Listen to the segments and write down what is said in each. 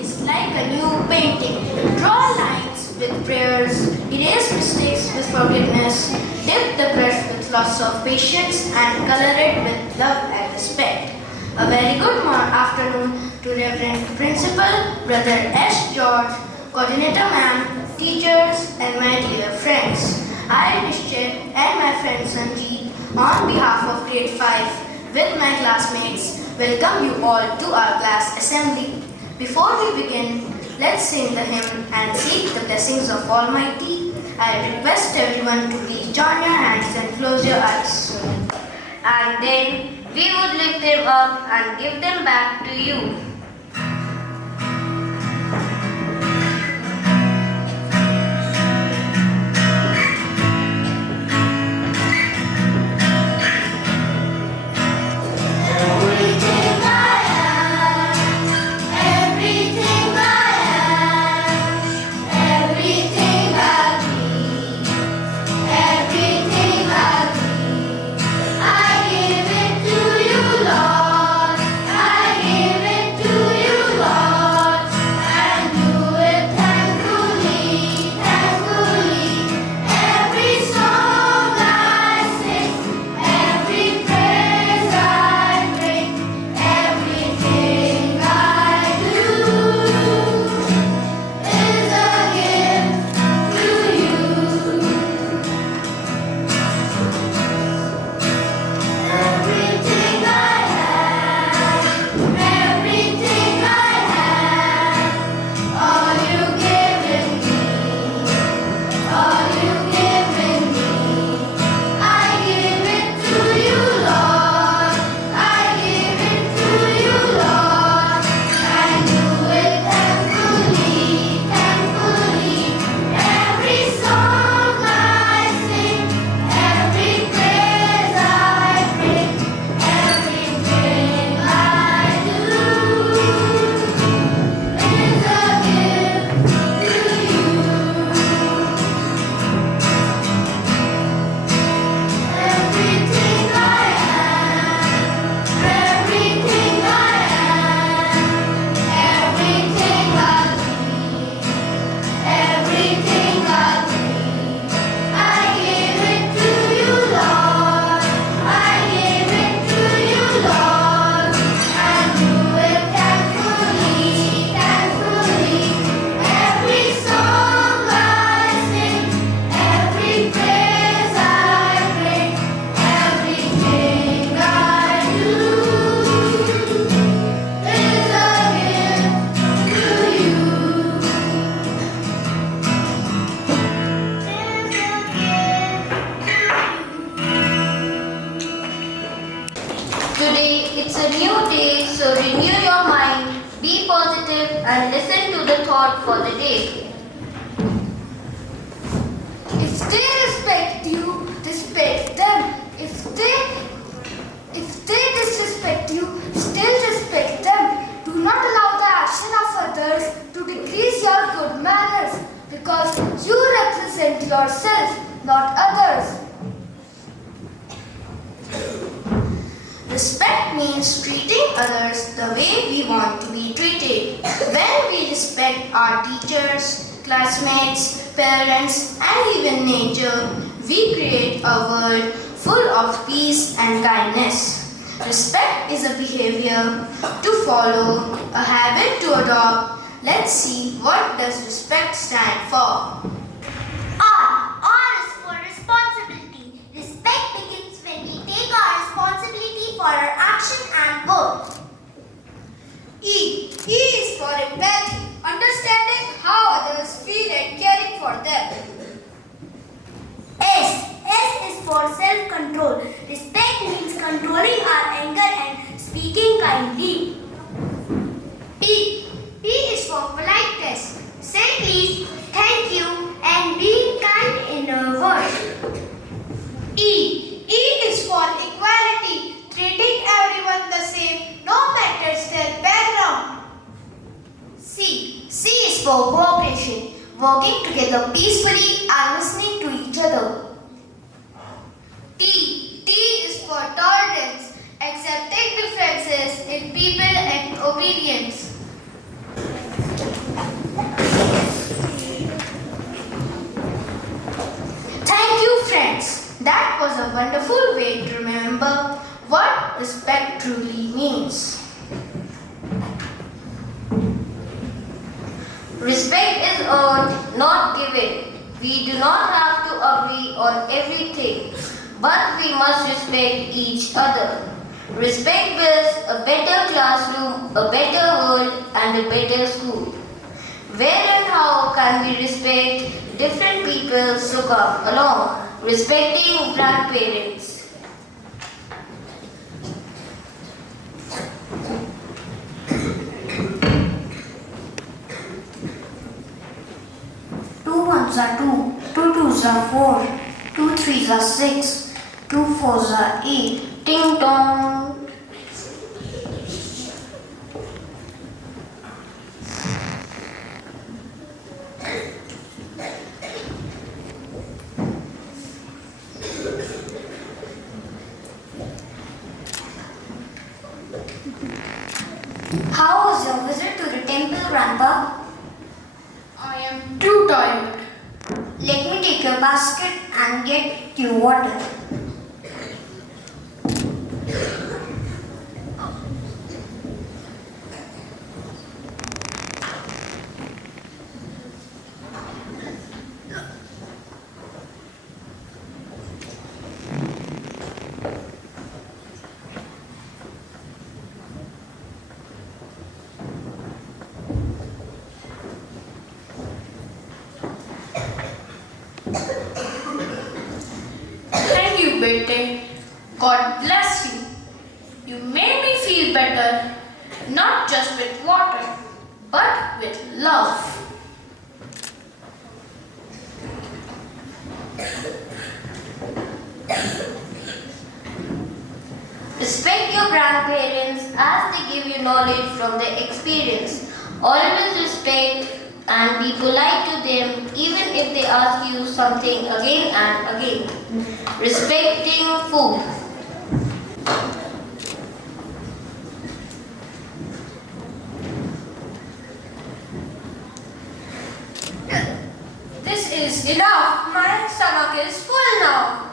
is like a new painting. Draw lines with prayers, erase mistakes with forgiveness, dip the brush with lots of patience, and color it with love and respect. A very good afternoon to Reverend Principal, Brother S. George, Coordinator Ma'am, teachers, and my dear friends. I, Nishchit, and my friend Sanjeev, on behalf of Grade 5, with my classmates, welcome you all to our class assembly. Before we begin, let's sing the hymn and seek the blessings of Almighty. I request everyone to please join your hands and close your eyes. And then we would lift them up and give them back to you. Today it's a new day, so renew your mind, be positive and listen to the thought for the day. If they respect you, respect them. If they disrespect you, still respect them. Do not allow the action of others to decrease your good manners, because you represent yourself, not others. Respect means treating others the way we want to be treated. When we respect our teachers, classmates, parents, and even nature, we create a world full of peace and kindness. Respect is a behavior to follow, a habit to adopt. Let's see, what does respect stand for? R is for responsibility. Respect begins when we take our responsibility for our action and work. E is for empathy, understanding how others feel and caring for them. S is for self-control. Respect means controlling our anger and speaking kindly. P is for politeness. Say please, thank you, and being kind in a word. E is for equality, treating everyone the same, no matter their background. C is for cooperation, working together peacefully and listening to each other. T is for tolerance, accepting differences in people and opinions. respect truly means. Respect is earned, not given. We do not have to agree on everything, but we must respect each other. Respect builds a better classroom, a better world, and a better school. Where and how can we respect different people so come along? Respecting grandparents. Two ones are two, two twos are four, two threes are six, two fours are eight. Ding dong. How was your visit to the temple, Grandpa? I am too tired. Let me take your basket and get you water. Thank you, Bete. God bless you. You made me feel better, not just with water, but with love. Respect your grandparents as they give you knowledge from their experience. Always respect and be polite to them even if they ask you something again and again. Respecting food. This is enough. My stomach is full now.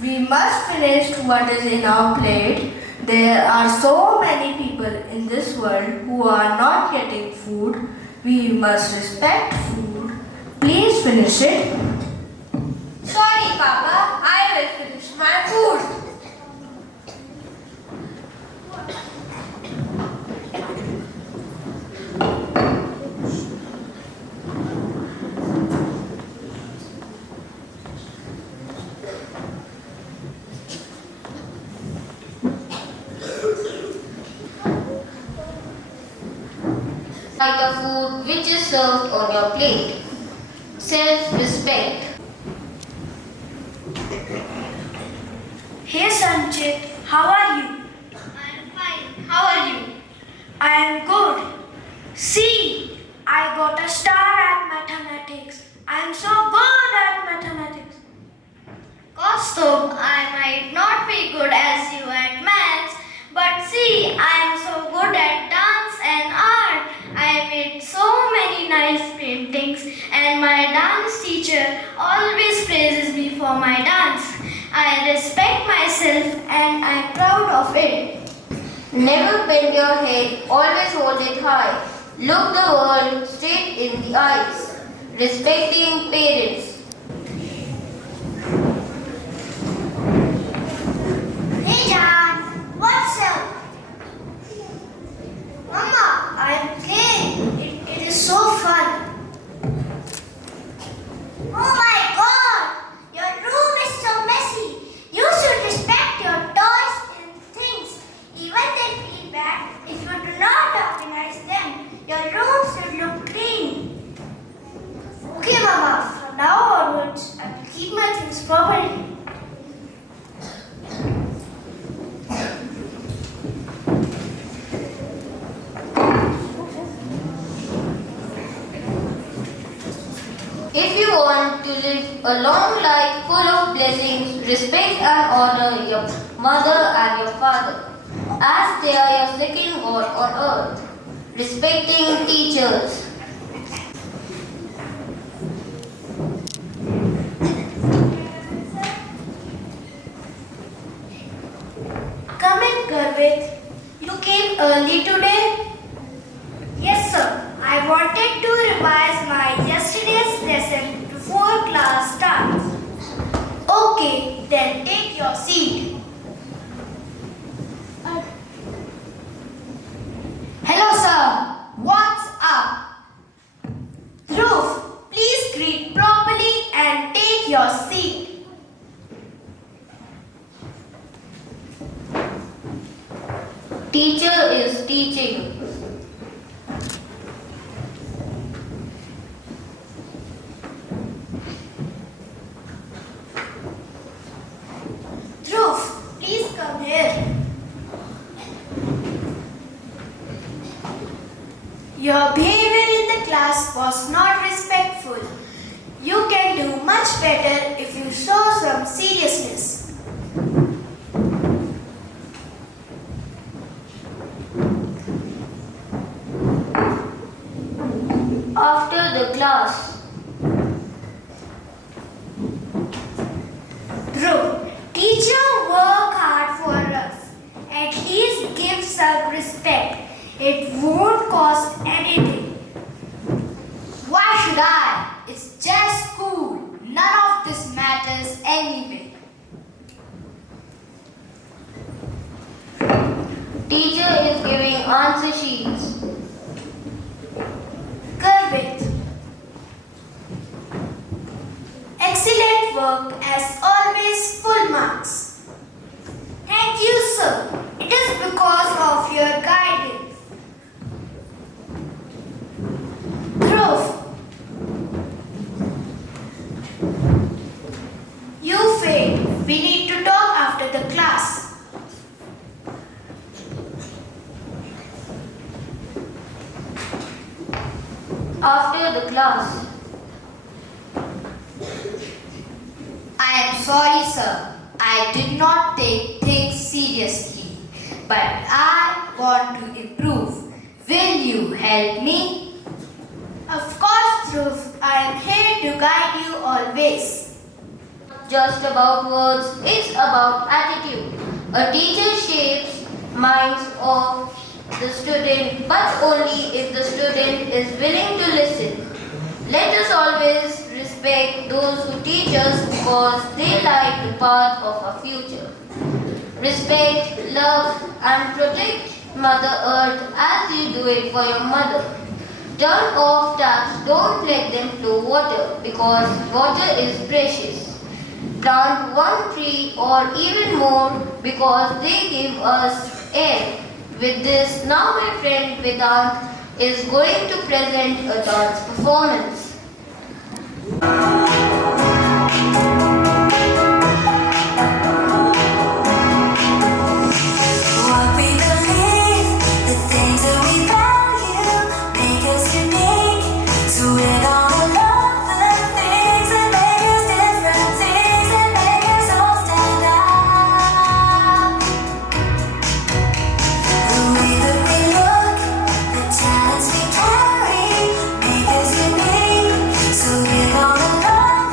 We must finish what is in our plate. There are so many people in this world who are not getting food. We must respect food. Please finish it. Sorry, Papa. I will finish my food. Like the food which is served on your plate. Self-respect. Hey Sanchit, how are you? I'm fine. How are you? I am good. See, I got a star at mathematics. I am so good at mathematics. Kaustubh, I might not be good as you at maths, but see, I am so good at dance and art. I made so many nice paintings, and my dance teacher always praises me for my dance. I respect myself and I am proud of it. Never bend your head, always hold it high. Look the world straight in the eyes. Respecting parents. Hey John, what's up? Mama, I'm playing. It is so fun. Oh my god, your room is so messy. You should respect your toys and things. Even they feel bad if you do not organize them. Your room should look clean. Okay, Mama, from now onwards, I will keep my things properly. If you want to live a long life full of blessings, respect and honor your mother and your father, as they are your second God on earth. Respecting teachers. Come in, wanted to revise my yesterday's lesson before class starts. Okay, then take your seat. Hello, sir. What's up? Dhruv, please greet properly and take your seat. Teacher is teaching. Dhruv, please come here. Your behavior in the class was not respectful. You can do much better if you show some seriousness. After the class, Dhruv, teacher work hard for us. At least give some respect. It won't cost anything. Why should I? It's just school. None of this matters anyway. teacher is giving answer sheets. Garvit. Excellent work, as always, full marks. Thank you, sir. It is because of your guidance. Dhruv. You failed. We need to talk after the class. After the class, I am sorry, sir. I did not take things seriously, but I want to improve. Will you help me? Of course, Dhruv. I am here to guide you always. just about words, it's about attitude. A teacher shapes minds of the student, but only if the student is willing to listen. Let us always respect those who teach us because they light the path of our future. Respect, love, and protect Mother Earth as you do it for your mother. Turn off taps, don't let them flow water because water is precious. Plant one tree or even more because they give us air. With this, now my friend Vedant is going to present a dance performance. What we believe, the things that we value, make us unique. So we're gonna love the things that make us different, things that make us all stand out. The way that we look, the talents we carry, make us unique. So we're gonna love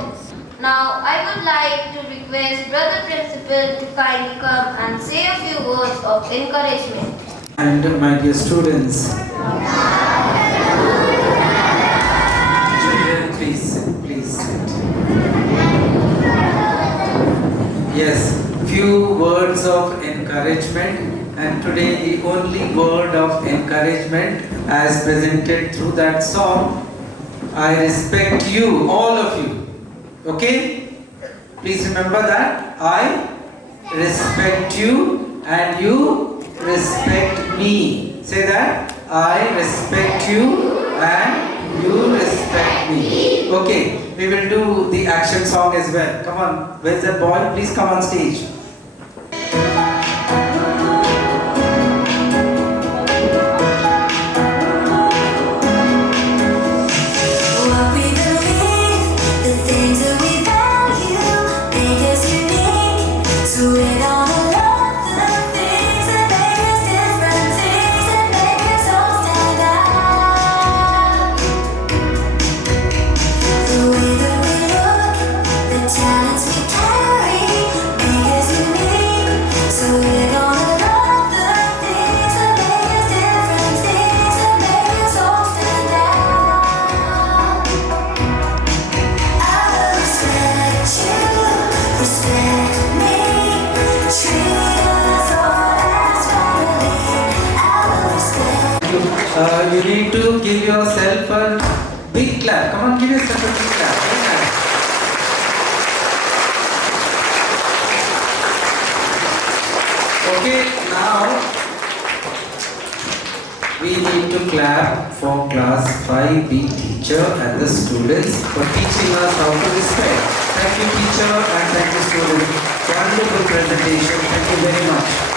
boys. Now I would like to request Brother Principal to kindly come and say a few words of encouragement. And my dear students, children, please sit. Yes, few words of encouragement, and today the only word of encouragement as presented through that song. I respect you, all of you. Okay? Please remember that. I respect you and you respect me. Say that. I respect you and you respect me. Okay, we will do the action song as well. Come on, where's that boy? Please come on stage. What we believe, the things that we value, make us unique. So we don't love the things that make us different, things that make us all stand out. The way that we look, the talents we carry, make us unique. So we don't love the things that make us different, things that make us all stand out. I will respect you, respect me, treat us all as family. I will respect. You need to give yourself a big clap. Come on, give yourself a big clap. Very nice. Okay, now we need to clap for class 5B teacher and the students for teaching us how to respect. Thank you teacher and thank you students. Wonderful presentation. Thank you very much.